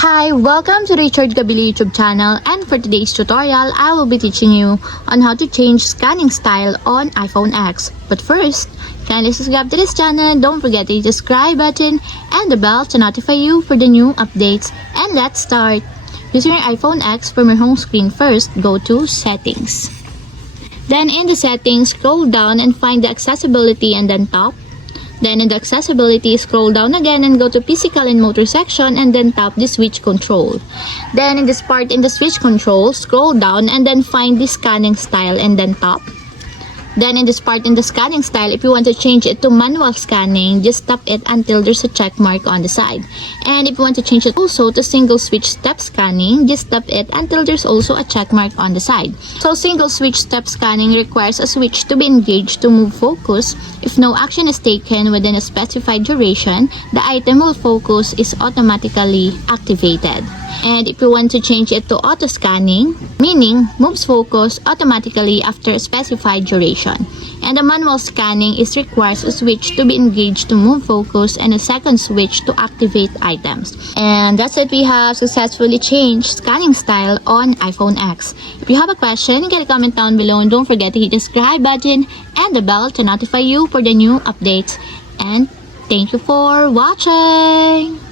Hi, welcome to the Richard Gabili YouTube channel, and for today's tutorial, I will be teaching you on how to change scanning style on iPhone X. But first, kindly subscribe to this channel, don't forget to hit the subscribe button and the bell to notify you for the new updates. And let's start. Using your iPhone X, from your home screen first, go to Settings. Then in the settings, scroll down and find the accessibility and then tap. Then in the accessibility, scroll down again and go to physical and motor section and then tap the switch control. Then in this part in the switch control, scroll down and then find the scanning style and then tap. Then in this part in the scanning style, if you want to change it to manual scanning, just tap it until there's a check mark on the side. And if you want to change it also to single switch step scanning, just tap it until there's also a check mark on the side. So single switch step scanning requires a switch to be engaged to move focus. If no action is taken within a specified duration, the item will focus is automatically activated. And if you want to change it to auto scanning, meaning moves focus automatically after a specified duration. And the manual scanning is requires a switch to be engaged to move focus and a second switch to activate items. And that's it, we have successfully changed scanning style on iPhone X. If you have a question, get a comment down below and don't forget to hit the subscribe button and the bell to notify you for the new updates. And thank you for watching!